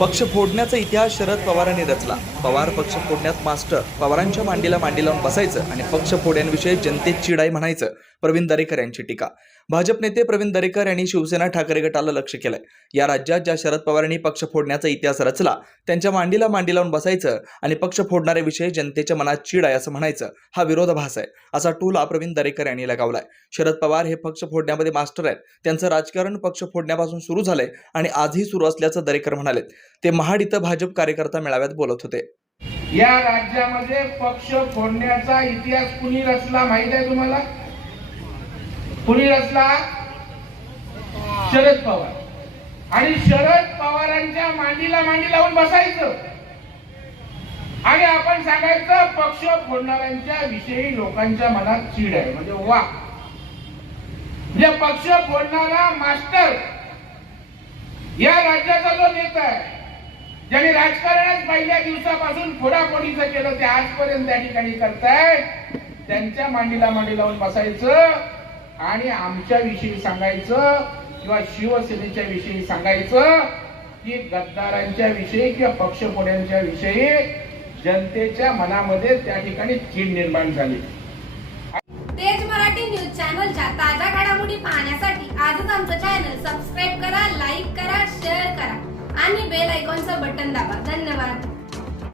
पक्ष फोडण्याचा इतिहास शरद पवारांनी रचला. पवार पक्ष फोडण्यात मास्टर. पवारांच्या मांडीला मांडी लावून बसायचं आणि पक्ष फोड्यांविषयी जनतेत चिडाई म्हणायचं. प्रवीण दरेकर यांची टीका. भाजप नेते प्रवीण दरेकर यांनी शिवसेना ठाकरे गटाला लक्ष केलंय. या राज्यात ज्या शरद पवारांनी पक्ष फोडण्याचा इतिहास रचला त्यांच्या मांडीला मांडी लावून बसायचं आणि पक्ष फोडणाऱ्याविषयी जनतेच्या मनात चीड आहे असं म्हणायचं हा विरोधाभास आहे असा टोला प्रवीण दरेकर यांनी लगावलाय. शरद पवार हे पक्ष फोडण्यामध्ये मास्टर आहेत. त्यांचं राजकारण पक्ष फोडण्यापासून सुरू झालंय आणि आजही सुरू असल्याचं दरेकर म्हणाले ते महाड इथं भाजप कार्यकर्ता मेळाव्यात बोलत होते. या राज्यामध्ये पक्ष फोडण्याचा इतिहास कुणी रचला माहीत आहे तुम्हाला? कुणी रचला? शरद पवार. आणि शरद पवारांच्या मांडीला मांडी लावून बसायचं. आणि आपण सांगायचं पक्ष फोडणाऱ्यांच्या विषयी लोकांच्या मनात चीड आहे. म्हणजे वा. म्हणजे पक्ष फोडणारा मास्टर या राज्याचा जो नेता आहे ज्याने राजकारणच पहिल्या दिवसापासून फोडाफोडीचं केलं ते आजपर्यंत त्या ठिकाणी करतायत. त्यांच्या मांडीला मांडी लावून बसायचं. आणि आमच्या विषयी सांगायचं किंवा शिवसेनेच्या विषयी सांगायचं की गद्दारांच्या विषयी किंवा पक्षपोड्यांच्या विषयी जनतेच्या मनामध्ये त्या ठिकाणी चीड निर्माण झाली. तेज मराठी न्यूज चॅनलच्या ताज्या घडामोडी पाहण्यासाठी आजच आमचं चॅनल सबस्क्राईब करा लाईक करा शेअर करा आणि बेल आयकॉनचं बटन दाबा. धन्यवाद.